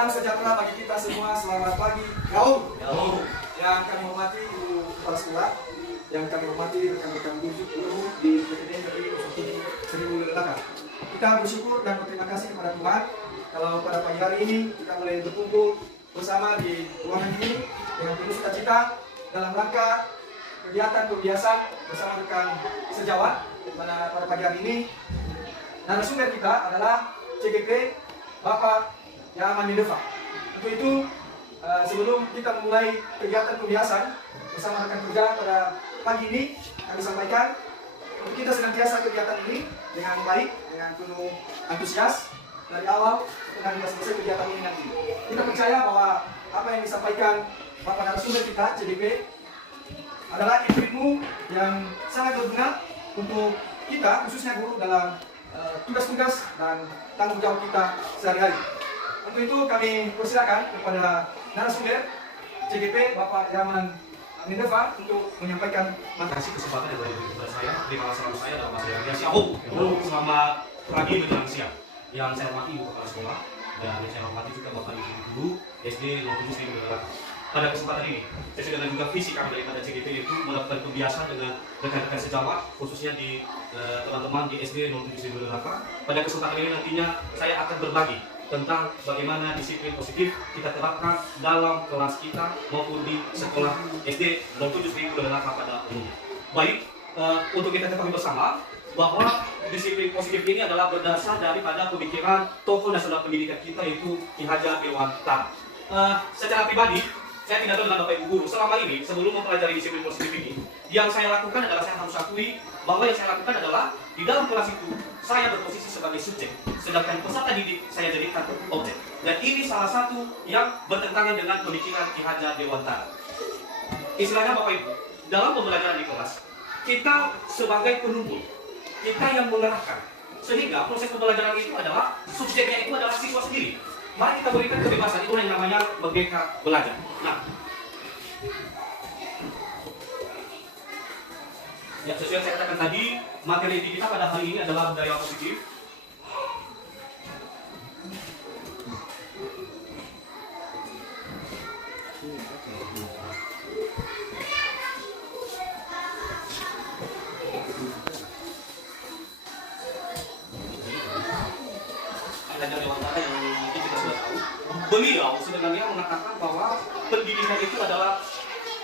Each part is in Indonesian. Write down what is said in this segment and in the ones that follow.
Salam sejahtera bagi kita semua. Selamat pagi. Gaul. Yang kami hormati Ibu Kepala Sekolah, yang kami hormati rekan-rekan guru di PTN dari Seribu Lelaka. Kita bersyukur dan berterima kasih kepada Tuhan kalau pada pagi hari ini kita boleh berkumpul bersama di ruangan ini dengan penuh sukacita dalam rangka kegiatan pembiasan bersama rekan sejawat. Pada pagi hari ini narasumber kita adalah CGP Bapak Yaman Mindefa. Untuk itu sebelum kita memulai kegiatan pembiasan bersama rekan kerja pada pagi ini, kami sampaikan untuk kita senantiasa kegiatan ini dengan baik, dengan penuh antusias dari awal sampai kita selesai kegiatan ini nanti. Kita percaya bahwa apa yang disampaikan Bapak narasumber kita CGP adalah ilmu yang sangat berguna untuk kita, khususnya guru dalam tugas-tugas dan tanggung jawab kita sehari-hari. Untuk itu kami persilakan kepada narasumber CGP Bapak Yaman Mindefa untuk menyampaikan kasih kesempatan yang beri kepada saya. Terima kasih salam saya dalam bahasa Indonesia. Selamat pagi menjelang siang. Yang saya hormati Ibu Kepala Sekolah dan yang saya hormati juga Bapak Ibu Guru SD 07 Seribu Lelaka. Pada kesempatan ini, saya sudah juga visi kami daripada CGP itu melakukan pembiasan dengan rekan-rekan sejawat, khususnya di teman-teman di SD 07 Seribu Lelaka. Pada kesempatan ini nantinya saya akan berbagi tentang bagaimana disiplin positif kita terapkan dalam kelas kita maupun di sekolah SD 07 Seribu Lelaka pada umumnya. Baik, untuk kita ketahui bersama bahwa disiplin positif ini adalah berdasar daripada pemikiran tokoh nasional pendidikan kita yaitu Ki Hajar Dewantara. Secara pribadi, saya tidak tahu dengan Bapak Ibu Guru, selama ini sebelum mempelajari disiplin positif ini, yang saya lakukan adalah saya harus akui bahwa yang saya lakukan adalah di dalam kelas itu saya berposisi sebagai subjek, sedangkan peserta didik saya jadikan objek. Dan ini salah satu yang bertentangan dengan pemikiran Ki Hajar Dewantara. Istilahnya Bapak Ibu, dalam pembelajaran di kelas, kita sebagai penuntut, kita yang mengarahkan, sehingga proses pembelajaran itu adalah subjeknya itu adalah siswa sendiri. Mari kita berikan kebebasan, itu yang namanya merdeka belajar. Nah, ya sesuai yang saya katakan tadi, materi inti kita pada hari ini adalah budaya positif. Beliau sebenarnya mengatakan bahwa pendidikan itu adalah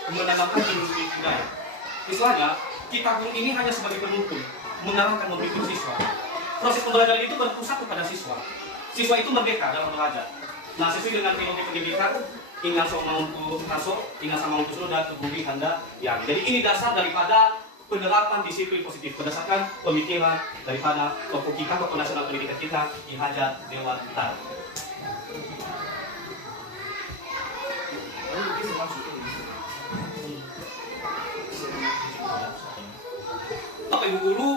menanamkan ilmu budaya. Misalnya, kita guru ini hanya sebagai penuntut, mengarahkan membimbing siswa. Proses pembelajaran itu berpusat kepada siswa. Siswa itu merdeka dalam belajar. Nah, sesuai dengan filosofi pendidikan, ingat sama untuk masuk, ingat sama untuk dan kebudi Anda. Ya, jadi ini dasar daripada penerapan disiplin positif berdasarkan pemikiran daripada tokoh kita, tokoh nasional pendidikan kita, Ki Hajar Dewantara. Bapak Ibu Guru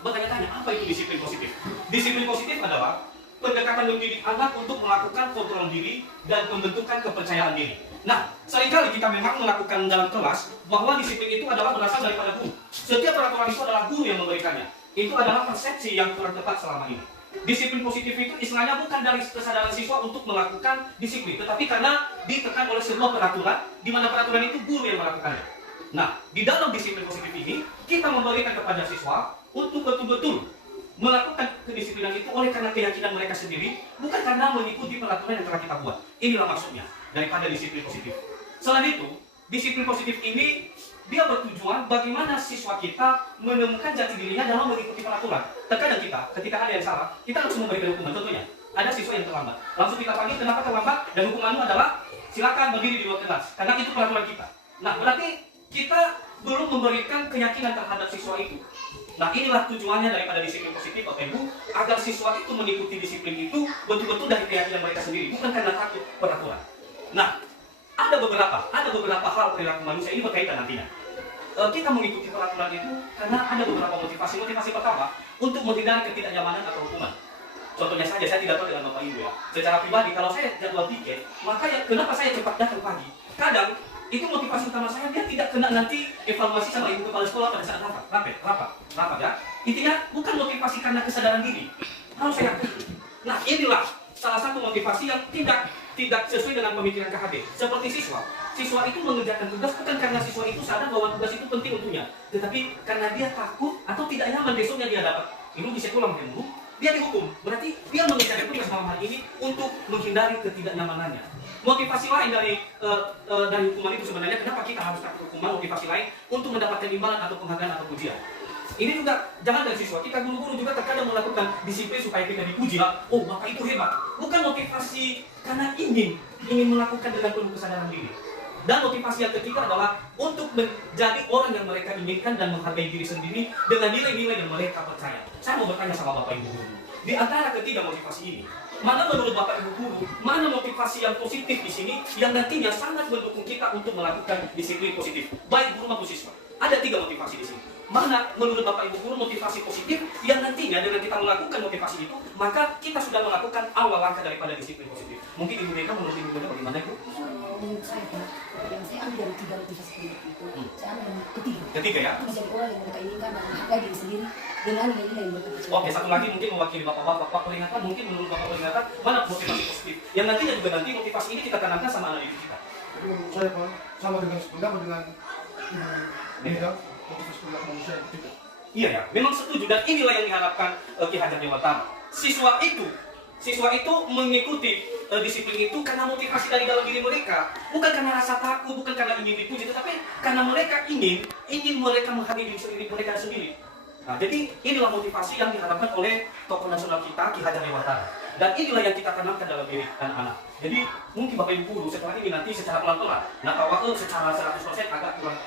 bertanya-tanya apa itu disiplin positif? Disiplin positif adalah pendekatan mendidik anak untuk melakukan kontrol diri dan pembentukan kepercayaan diri. Nah, seringkali kita memang melakukan dalam kelas bahwa disiplin itu adalah berasal daripada guru. Setiap peraturan itu adalah guru yang memberikannya. Itu adalah persepsi yang kurang tepat selama ini. Disiplin positif itu istilahnya bukan dari kesadaran siswa untuk melakukan disiplin, tetapi karena ditekan oleh sebuah peraturan, di mana peraturan itu guru yang melakukannya. Nah, di dalam disiplin positif ini, kita memberikan kepada siswa untuk betul-betul melakukan kedisiplinan itu oleh karena keyakinan mereka sendiri, bukan karena mengikuti peraturan yang telah kita buat. Inilah maksudnya daripada disiplin positif. Selain itu, disiplin positif ini dia bertujuan bagaimana siswa kita menemukan jati dirinya dalam mengikuti peraturan. Terkadang kita, ketika ada yang salah, kita langsung memberikan hukuman. Contohnya, ada siswa yang terlambat. Langsung kita panggil, kenapa terlambat? Dan hukumanmu adalah silakan berdiri di luar kelas. Karena itu peraturan kita. Nah, berarti kita belum memberikan keyakinan terhadap siswa itu. Nah, inilah tujuannya daripada disiplin positif, Bapak Ibu, agar siswa itu mengikuti disiplin itu betul-betul dari keyakinan mereka sendiri, bukan karena takut peraturan. Nah, ada beberapa hal perilaku manusia ini berkaitan nantinya. Kita mengikuti peraturan itu karena ada beberapa motivasi. Motivasi pertama, untuk menghindari ketidaknyamanan atau hukuman. Contohnya saja, saya tidak tahu dengan Bapak Ibu ya. Secara pribadi, kalau saya jadwal tiket, maka ya, kenapa saya cepat datang pagi? Kadang, itu motivasi utama saya, dia tidak kena nanti evaluasi sama ibu kepala sekolah pada saat rapat ya. Intinya, bukan motivasi karena kesadaran diri. Harus saya akui. Nah, inilah salah satu motivasi yang tidak sesuai dengan pemikiran KHD. Seperti siswa itu mengerjakan tugas bukan karena siswa itu sadar bahwa tugas itu penting untuknya, tetapi karena dia takut atau tidak nyaman besoknya dia dapat ini di sekolah dulu, dia dihukum. Berarti dia mengerjakan tugas malam hari ini untuk menghindari ketidaknyamanannya. Motivasi lain dari hukuman itu sebenarnya, kenapa kita harus takut hukuman? Motivasi lain untuk mendapatkan imbalan atau penghargaan atau pujian. Ini juga jangan dari siswa, kita guru-guru juga terkadang melakukan disiplin supaya kita dipuji. Oh, bapak itu hebat. Bukan motivasi karena ingin melakukan dengan penuh kesadaran diri. Dan motivasi yang ketiga adalah untuk menjadi orang yang mereka inginkan dan menghargai diri sendiri dengan nilai-nilai yang mereka percaya. Saya mau bertanya sama bapak ibu guru, di antara ketiga motivasi ini, mana menurut bapak ibu guru, mana motivasi yang positif di sini yang nantinya sangat mendukung kita untuk melakukan disiplin positif, baik guru maupun siswa? Ada 3 motivasi di sini. Mana menurut bapak ibu guru motivasi positif yang nantinya dengan kita melakukan motivasi itu, maka kita sudah melakukan awal langkah daripada disiplin positif. Mungkin ibu Mega menurut ibu Mega bagaimana itu? Menurut saya, yang saya ambil dari 3 motivasi itu, saya ambil yang ketiga. Ketiga ya? Menjadi orang yang mereka inginkan dan menghargai diri sendiri dengan nilai-nilai yang mereka percaya. Oke, satu lagi mungkin mewakili bapak-bapak peringatan, mungkin menurut bapak peringatan, mana motivasi positif? Yang nantinya juga nanti motivasi ini kita tanamkan sama anak didik kita. Menurut saya Pak, sama dengan pendapat dengan Mega, motivasi pendapat manusia yang ketiga. Iya ya, memang setuju dan inilah yang diharapkan Ki Hajar Dewantara. Siswa itu mengikuti disiplin itu karena motivasi dari dalam diri mereka, bukan karena rasa takut, bukan karena ingin dipuji, tetapi karena mereka ingin mereka menghargai diri mereka sendiri. Nah, jadi inilah motivasi yang diharapkan oleh tokoh nasional kita, Ki Hajar Dewantara. Dan inilah yang kita tanamkan dalam diri anak-anak. Jadi mungkin bapak ibu guru setelah ini nanti secara pelan-pelan, secara 100% agak kurang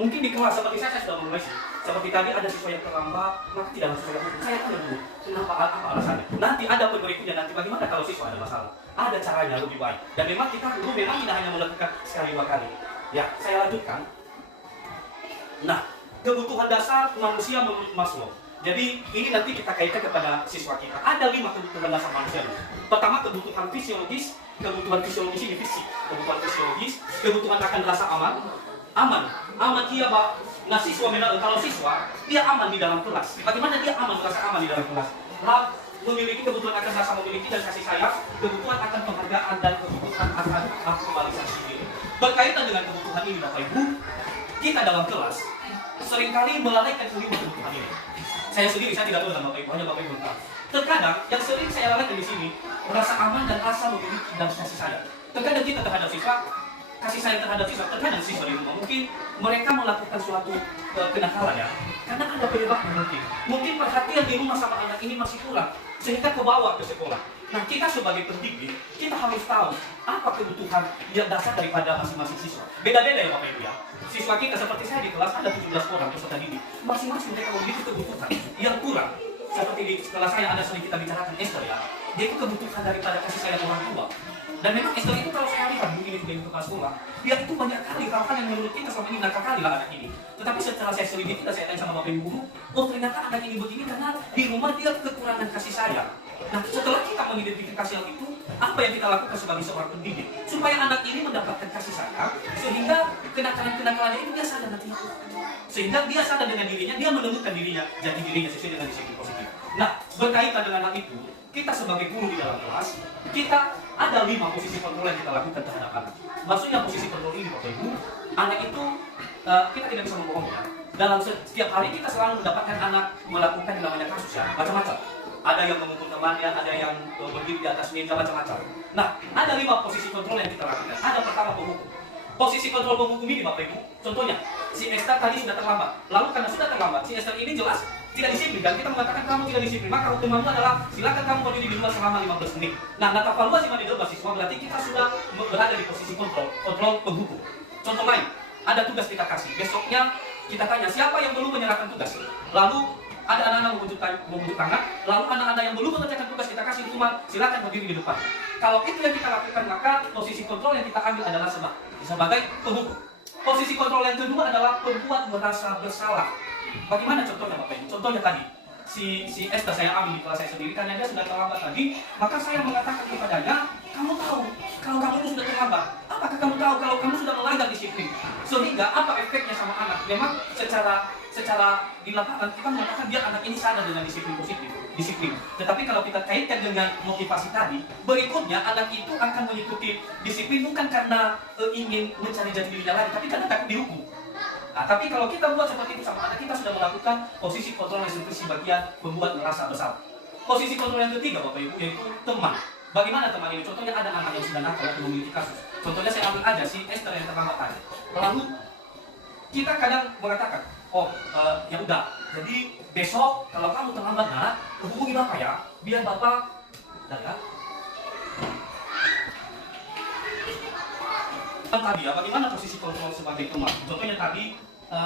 mungkin di kelas seperti saya sudah mulai sih. Seperti tadi ada siswa yang terlambat, maka tidak langsung saya tanya dulu, kenapa, apa alasannya? Nanti ada berikutnya nanti bagaimana kalau siswa ada masalah? Ada caranya lebih baik. Dan memang kita dulu memang tidak hanya melakukan sekali 2 kali. Ya, saya lanjutkan. Nah, kebutuhan dasar manusia menurut Maslow. Jadi ini nanti kita kaitkan kepada siswa kita. Ada 5 kebutuhan dasar manusia. Pertama, kebutuhan fisiologis ini fisik. Kebutuhan fisiologis, kebutuhan akan rasa aman dia Pak. Nah, kalau siswa dia aman di dalam kelas. Bagaimana dia merasa aman di dalam kelas? Memiliki kebutuhan akan rasa memiliki dan kasih sayang, kebutuhan akan penghargaan dan kebutuhan akan aktualisasi diri. Berkaitan dengan kebutuhan ini Bapak Ibu, kita dalam kelas seringkali melalaikan kelima kebutuhan ini. Saya sendiri, saya tidak tahu dengan Bapak Ibu, hanya Bapak Ibu tahu. Terkadang yang sering saya lalaikan di sini rasa aman dan rasa memiliki dan kasih sayang. Terkadang kita terhadap siswa, kasih sayang terhadap siswa, terkadang siswa di rumah mungkin mereka melakukan suatu kenakalan ya, karena ada penyebabnya mungkin perhatian di rumah sama anak ini masih kurang, sehingga kebawa ke sekolah. Nah, kita sebagai pendidik, kita harus tahu apa kebutuhan yang dasar daripada masing-masing siswa. Beda-beda ya Bapak Ibu ya. Siswa kita seperti saya di kelas ada 17 orang peserta didik. Masing-masing mereka memiliki kebutuhan yang kurang. Seperti di sekolah saya ada sering kita bicarakan Esther ya. Dia itu kebutuhan daripada kasih sayang orang tua. Dan memang Esther itu kalau saya lihat mungkin di kepala sekolah, dia itu banyak kali hal-hal yang menurut kita selama ini nakal kali lah anak ini. Tetapi setelah saya selidiki dan saya tanya sama Bapak Ibu guru, oh ternyata anak ini begini karena di rumah dia kekurangan kasih sayang. Nah, setelah kita mengidentifikasi hal itu, apa yang kita lakukan sebagai seorang pendidik supaya anak ini mendapatkan kasih sayang, sehingga kenakalan-kenakalannya itu dia sadar nanti, sehingga dia sadar dengan dirinya, dia menemukan dirinya, jati dirinya sesuai dengan disiplin positif. Nah, berkaitan dengan hal itu, kita sebagai guru di dalam kelas, kita ada 5 posisi kontrol yang kita lakukan terhadap anak. Maksudnya posisi kontrol ini Bapak Ibu, anak itu kita tidak bisa membohong ya. Dalam setiap hari kita selalu mendapatkan anak melakukan yang namanya kasus ya, macam-macam. Ada yang memukul temannya, ada yang berdiri di atas meja, macam-macam. Nah, ada 5 posisi kontrol yang kita lakukan. Ada pertama penghukum. Posisi kontrol penghukum ini Bapak Ibu, contohnya si Esther tadi sudah terlambat. Lalu karena sudah terlambat, si Esther ini jelas tidak disiplin dan kita mengatakan kamu tidak disiplin, maka hukumanmu adalah silakan kamu berdiri di luar selama 15 menit. Nah, data valuasi manajer siswa berarti kita sudah berada di posisi kontrol penghukum. Contoh lain, ada tugas kita kasih. Besoknya kita tanya siapa yang belum menyerahkan tugas. Lalu ada anak-anak membentuk tangan, lalu anak-anak yang belum mengerjakan tugas kita kasih hukuman, silakan berdiri di depan. Kalau itu yang kita lakukan, maka posisi kontrol yang kita ambil adalah sebagai penghukum. Posisi kontrol yang kedua adalah pembuat merasa bersalah. Bagaimana contohnya Bapak Ibu? Contohnya tadi, si Esther saya ambil di kelas saya sendiri karena dia sudah terlambat tadi, maka saya mengatakan kepadanya, kamu tahu kalau kamu itu sudah terlambat. Apakah kamu tahu kalau kamu sudah melanggar disiplin? Sehingga apa efeknya sama anak? Memang secara di lapangan kita mengatakan dia anak ini sadar dengan disiplin positif. disiplin. Tetapi kalau kita kaitkan dengan motivasi tadi, berikutnya anak itu akan mengikuti disiplin bukan karena ingin mencari jati dirinya lagi, tapi karena takut dihukum. Nah, tapi kalau kita buat seperti itu sama anak, kita sudah melakukan posisi kontrol institusi bagian membuat merasa bersalah. Posisi kontrol yang ketiga, Bapak Ibu, yaitu teman. Bagaimana teman ini? Contohnya ada anak yang sudah nakal atau memiliki kasus. Contohnya saya ambil aja si Esther yang terlambat tadi. Lalu kita kadang mengatakan, ya udah, jadi besok kalau kamu terlambat nak, hubungi Bapak ya, biar Bapak datang. Tadi ya, bagaimana posisi kontrol sebagai teman? Contohnya tadi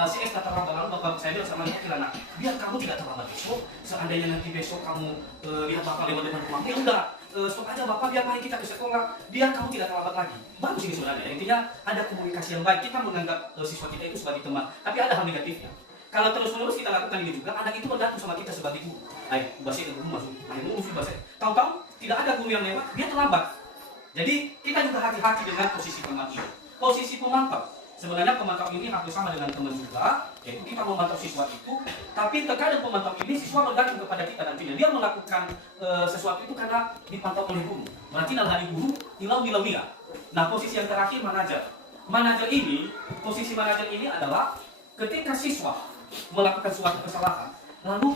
si Esther terlambat, lalu Bapak saya bilang sama dia, nak, biar kamu tidak terlambat besok. Seandainya nanti besok kamu lihat Bapak lewat depan rumah, ya udah, stop aja Bapak, biar mari kita ke sekolah, biar kamu tidak terlambat lagi. Bagus ini sebenarnya. Intinya ada komunikasi yang baik. Kita menganggap siswa kita itu sebagai teman, tapi ada hal negatifnya. Kalau terus-menerus kita lakukan ini juga, anak itu bergantung sama kita sebagai guru. Ayo, bahasa itu masuk, ayo musuh bahasa. Tahu-tahu tidak ada guru yang lewat, dia terlambat. Jadi kita juga hati-hati dengan posisi teman ini. Posisi pemantau. Sebenarnya pemantau ini hampir sama dengan teman juga, yaitu kita memantau siswa itu, tapi terkadang pemantau ini siswa bergantung kepada kita nantinya. Dia melakukan sesuatu itu karena dipantau oleh guru. Berarti dalam hari guru, nilau dia. Nah, posisi yang terakhir manajer. Posisi manajer ini adalah ketika siswa melakukan suatu kesalahan, lalu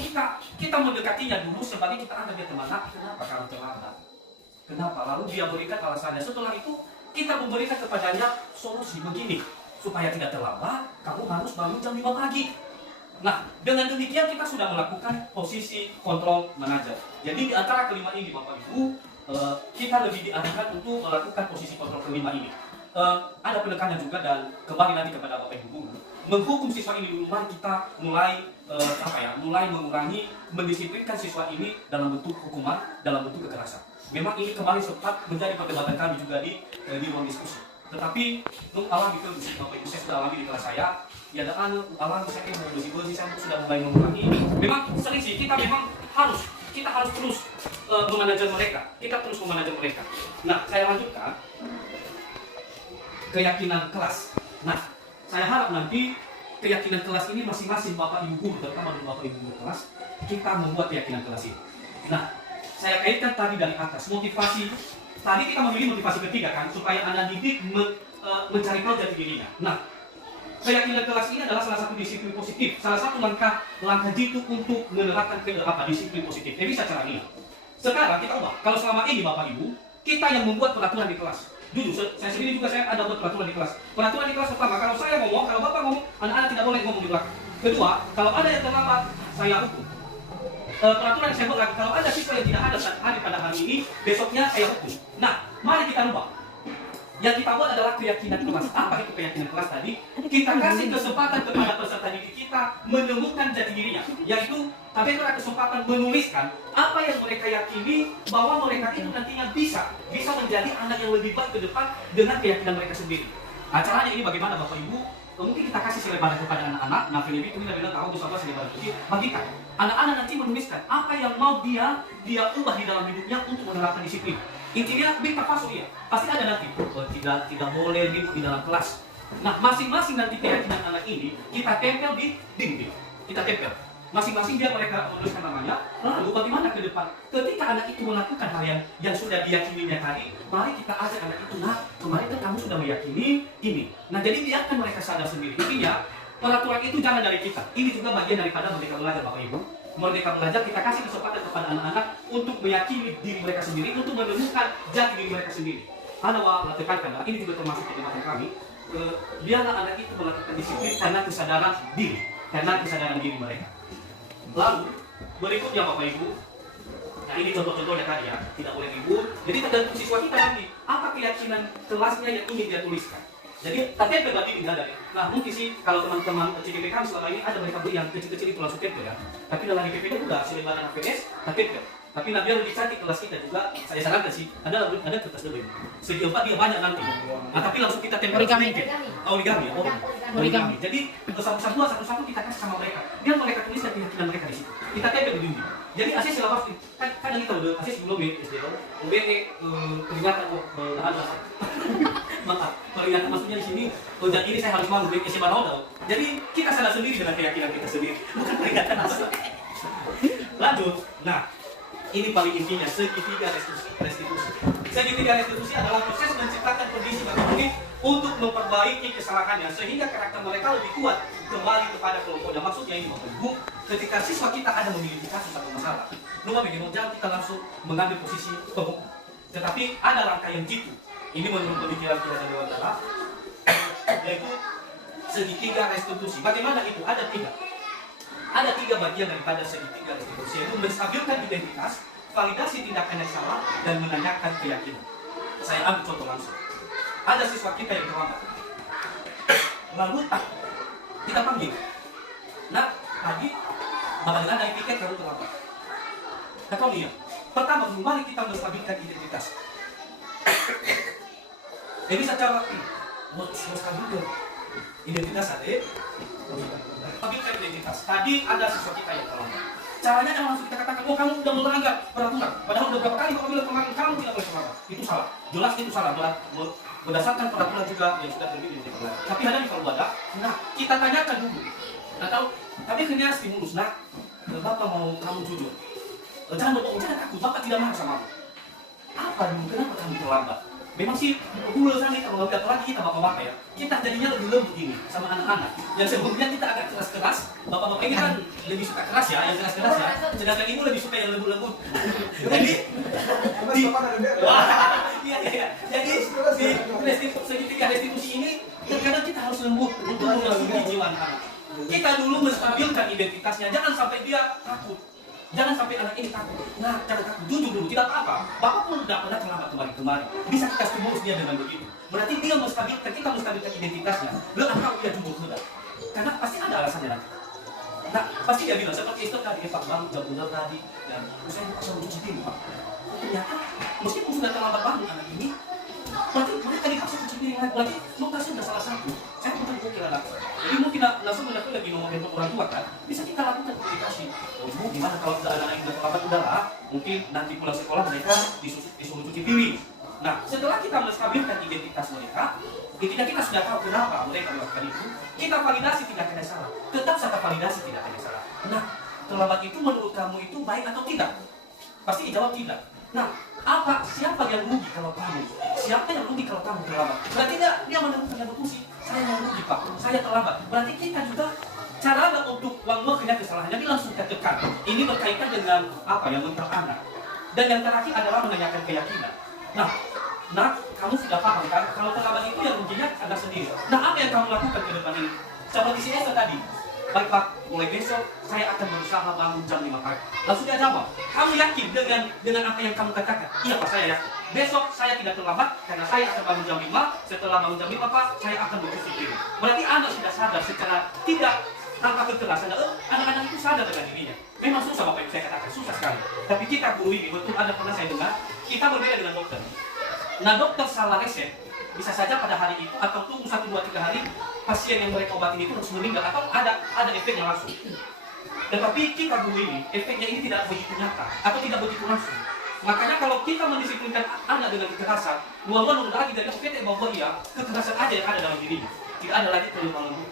kita mendekatinya dulu sebagai kita anggap dia teman. Kenapa kamu terlambat? Kenapa? Lalu dia berikan alasannya. Setelah itu kita memberikan kepadanya solusi begini, supaya tidak terlambat, kamu harus bangun jam 5 pagi. Nah, dengan demikian kita sudah melakukan posisi kontrol manajer. Jadi di antara kelima ini, Bapak Ibu, kita lebih diarahkan untuk melakukan posisi kontrol kelima ini. Ada penekannya juga, dan kembali nanti kepada Bapak Ibu guru, menghukum siswa ini dulu. Mari kita mulai mengurangi, mendisiplinkan siswa ini dalam bentuk hukuman, dalam bentuk kekerasan. Memang ini kembali sempat menjadi perdebatan kami juga di ruang diskusi. Tetapi alami itu Bapak Ibu, saya sudah alami di kelas saya. Ya dan alami saya mau bersih-bersih, saya sudah mulai mengurangi. Memang sering sih kita harus terus memanajer mereka. Kita terus memanajer mereka. Nah, saya lanjutkan keyakinan kelas. Nah, saya harap nanti keyakinan kelas ini masing-masing Bapak Ibu guru, terutama dari Bapak Ibu guru kelas, kita membuat keyakinan kelas ini. Nah, saya kaitkan tadi dari atas, motivasi. Tadi kita memilih motivasi ketiga kan, supaya anak didik mencari tahu jati dirinya. Nah, keyakinan kelas ini adalah salah satu disiplin positif, salah satu langkah jitu untuk menerapkan disiplin positif. Jadi bisa cara ini. Sekarang kita ubah. Kalau selama ini Bapak Ibu, kita yang membuat peraturan di kelas. Jujur, saya sendiri juga saya ada buat peraturan di kelas. Peraturan di kelas pertama, kalau saya ngomong, kalau Bapak ngomong, anak-anak tidak boleh ngomong di belakang. Kedua, kalau ada yang terlambat, saya hukum. Peraturan yang saya buat, kalau ada siswa yang tidak ada pada hari ini, besoknya saya hukum. Nah, mari kita rubah. Yang kita buat adalah keyakinan kelas. Apa itu keyakinan kelas tadi? Kita kasih kesempatan kepada peserta didik kita menemukan jati dirinya, yaitu tapi ada kesempatan menuliskan apa yang mereka yakini bahwa mereka itu nantinya bisa menjadi anak yang lebih baik ke depan dengan keyakinan mereka sendiri. Nah, caranya ini bagaimana Bapak Ibu? Mungkin kita kasih selebaran kepada anak-anak. Nah, film itu kita bilang tahu bersama selebaran itu bagikan. Anak-anak nanti menuliskan apa yang mau dia ubah di dalam hidupnya untuk menerapkan disiplin. Intinya beta masuk ya, pasti ada nanti tidak boleh ribut di dalam kelas. Nah, masing-masing nanti keyakinan anak ini kita tempel di dinding. Kita tempel masing-masing biar mereka menuliskan namanya. Lalu bagaimana ke depan ketika anak itu melakukan hal yang sudah diyakininya tadi, mari kita ajak anak itu, nah kemarin kan kamu sudah meyakini ini. Nah, jadi biarkan mereka sadar sendiri. Intinya peraturan itu jangan dari kita. Ini juga bagian daripada Merdeka Belajar Bapak Ibu. Merdeka Belajar kita kasih kesempatan kepada anak-anak untuk meyakini diri mereka sendiri, untuk menemukan jati diri mereka sendiri. Anda tekankan, ini juga termasuk perdebatan kami. Biarlah anak itu melakukan disiplin karena kesadaran diri mereka. Lalu berikutnya Bapak Ibu, nah ini contoh-contohnya tadi ya, tidak boleh ribut. Jadi tergantung siswa kita nanti apa keyakinan kelasnya yang ingin dia tuliskan. Jadi tempel berarti tidak ada ya. Nah mungkin sih kalau teman-teman CPP kami selama ini ada mereka beli yang kecil-kecil itu langsung tempel ya. Tapi dalam IPP juga selebaran APS, tempel. Tapi biar lebih cantik kelas kita juga, saya sarankan sih ada kertas lebih. Segi 4 dia banyak nanti. Nah tapi langsung kita tempel. Origami ya. Origami. Jadi satu-satu kita kasih sama mereka. Biar mereka tuliskan keyakinan mereka di situ. Kita tempel di dinding. Jadi asis selawas kan kita udah asis sebelum SDO, peringatan maaf, peringatan maksudnya di sini. Dan ini saya harus mau SMA Ronald. Jadi kita sadar sendiri dengan keyakinan kita sendiri, bukan peringatan asal. Lanjut. Nah, Ini paling intinya, segitiga restitusi. Segitiga restitusi adalah proses menciptakan kondisi bagi murid untuk memperbaiki kesalahannya sehingga karakter mereka lebih kuat kembali kepada kelompoknya. Maksudnya ini Bapak Ibu, ketika siswa kita ada memiliki kasus atau masalah, lupa begini, jangan kita langsung mengambil posisi pembuka. Tetapi ada langkah yang jitu. Ini menurut pemikiran kita dari Dewantara, yaitu segitiga restitusi. Bagaimana itu? Ada tiga bagian daripada segitiga restitusi, yaitu menstabilkan identitas, validasi tindakan yang salah, dan menanyakan keyakinan. Saya ambil contoh langsung. Ada siswa kita yang terlambat. Lalu kita panggil. Nah, tadi Bapak dengan naik tiket kamu terlambat. Kata dia, pertama mari kita menstabilkan identitas. Jadi secara menstabilkan identitas ada. Stabilkan identitas. Tadi ada siswa kita yang terlambat. Caranya jangan langsung kita katakan, oh kamu sudah melanggar peraturan. Padahal udah berapa kali Bapak bilang kemarin kamu tidak boleh terlambat. Itu salah. Jelas itu salah. Berdasarkan peraturan juga yang sudah terbit di DPR. Tapi ada kalau ada, nah kita tanyakan dulu. Nah tahu, tapi kena stimulus. Nah, Bapak mau kamu jujur. Jangan bohong, jangan takut. Bapak tidak marah sama kamu. Apa dulu? Kenapa kamu terlambat? Memang sih, dulu sana kalau nggak lagi kita bapak-bapak ya, kita jadinya lebih lembut ini sama anak-anak. Yang sebelumnya kita agak keras-keras, bapak-bapak ini kan lebih suka keras ya, yang keras-keras ya. Sedangkan ibu lebih suka yang lembut-lembut. Jadi, jadi di segitiga restitusi ini, terkadang kita harus lembut untuk memasuki jiwa anak-anak. Kita dulu menstabilkan identitasnya, jangan sampai dia takut. Jangan sampai anak ini takut. Nah, jangan takut. Jujur dulu, tidak apa-apa. Bapak pun tidak pernah terlambat kemarin. Bisa kita stimulus dia dengan begitu. Berarti dia menstabilkan, kita menstabilkan identitasnya. Lalu atau dia jujur sudah. Karena pasti ada alasannya nanti. Nah, pasti dia bilang, seperti itu tadi, Pak Bang, jam tadi, dan saya lupa sama cuci piring, Pak. Ternyata, meskipun sudah terlambat banget anak ini, berarti mereka dipaksa cuci piring lagi. Berarti lokasi sudah salah satu. Saya pun kira anak. Jadi mungkin langsung menekan lagi nomor handphone orang tua kan, bisa kita lakukan komunikasi. Oh, gimana kalau ada anak yang sudah terlambat udahlah, mungkin nanti pulang sekolah mereka disuruh cuci piring. Nah, setelah kita menstabilkan identitas mereka, ketika kita sudah tahu kenapa mereka melakukan itu, kita validasi tindakan yang salah. Tetap saya validasi tindakan yang salah. Nah, terlambat itu menurut kamu itu baik atau tidak? Pasti dijawab tidak. Nah, siapa yang rugi kalau kamu? Siapa yang rugi kalau kamu terlambat? Berarti dia menemukan yang berfungsi. Saya yang rugi Pak, saya terlambat. Berarti kita juga cara untuk mengenai kesalahannya ini langsung tertekan. Ini berkaitan dengan mental anak. Dan yang terakhir adalah menanyakan keyakinan. Nah, kamu sudah paham kan? Kalau terlambat itu yang ruginya Anda sendiri. Nah, apa yang kamu lakukan ke depan ini? Seperti si Esther tadi. Baik Pak, mulai besok saya akan berusaha bangun jam 5 pagi. Langsung dia jawab, kamu yakin dengan apa yang kamu katakan? Iya Pak, saya yakin. Besok saya tidak terlambat karena saya akan bangun jam 5. Setelah bangun jam 5 Pak, saya akan bercuci piring. Berarti Anda sudah sadar secara tidak tanpa kekerasan. Anak-anak itu sadar dengan dirinya. Memang susah Bapak Ibu saya katakan, susah sekali. Tapi kita guru ini, betul ada pernah saya dengar, kita berbeda dengan dokter. Nah dokter salah resep, bisa saja pada hari itu atau tunggu 1, 2, 3 hari pasien yang mereka obatin itu harus meninggal atau ada efeknya langsung. Tetapi kita guru ini, efeknya ini tidak begitu nyata atau tidak begitu langsung. Makanya kalau kita mendisiplinkan anak dengan kekerasan, luar-luar lagi dari PT bahwa ya kekerasan aja yang ada dalam dirinya, tidak ada lagi kelemah lembut.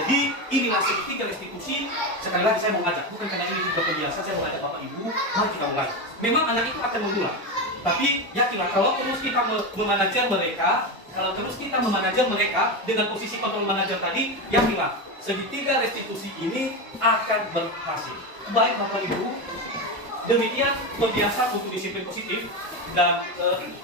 Jadi inilah segitiga restitusi. Sekali lagi saya mau ngajak, bukan karena ini juga kebiasaan, saya mau ngajak Bapak Ibu, mari kita mulai. Memang anak itu akan mengulang, tapi yakinlah kalau terus kita memanajer mereka, dengan posisi kontrol manajer tadi, yakinlah segitiga restitusi ini akan berhasil. Baik Bapak Ibu, demikian kebiasaan untuk disiplin positif dan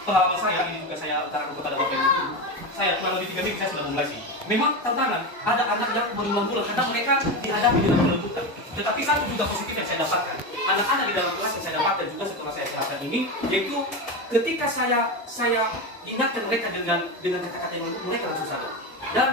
pengalaman saya ini juga saya utarakan kepada Bapak Ibu. Saya kurang lebih 3 minggu saya sudah memulai sih. Memang tantangan, ada anak yang berulang-ulang karena mereka dihadapi dengan kelembutan. Tetapi satu juga positif yang saya dapatkan, anak-anak di dalam kelas yang saya dapatkan juga setelah saya jelaskan ini, yaitu ketika saya ingatkan mereka dengan kata-kata yang lembut, mereka langsung sadar. Dan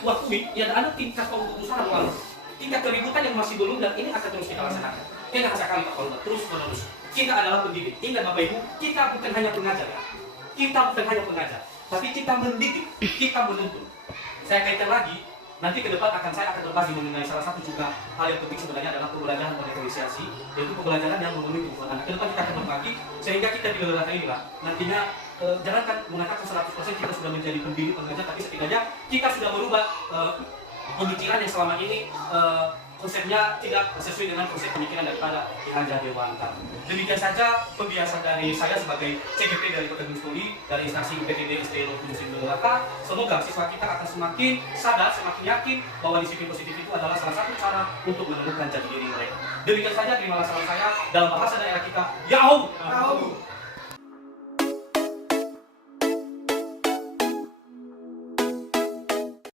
waktu ini, ya ada tingkat keputusan lalu, tingkat keributan yang masih belum dan ini akan terus kita laksanakan. Kita sekali Pak Kolda, terus menerus. Kita adalah pendidik. Ingat Bapak Ibu, kita bukan hanya pengajar ya. Kita bukan hanya pengajar, tapi kita mendidik, kita menuntun. Saya kaitkan lagi, nanti ke depan saya akan berbagi mengenai salah satu juga hal yang penting sebenarnya adalah pembelajaran bernegosiasi, yaitu pembelajaran yang memenuhi kebutuhan anak. Ke depan kita akan berbagi, sehingga kita di dalam inilah nantinya jangankan mengatakan 100% kita sudah menjadi pendidik pengajar, tapi setidaknya kita sudah merubah pemikiran yang selama ini konsepnya tidak sesuai dengan konsep pemikiran daripada Ki Hajar Dewantara. Demikian saja pembiasan dari saya sebagai CGP dari Kota Gunung Suli dari instansi UPTD STL Musim Dolaka. Semoga siswa kita akan semakin sadar, semakin yakin bahwa disiplin positif itu adalah salah satu cara untuk menemukan jati diri mereka. Demikian saja, terima kasih saya dalam bahasa daerah kita. Yahoo!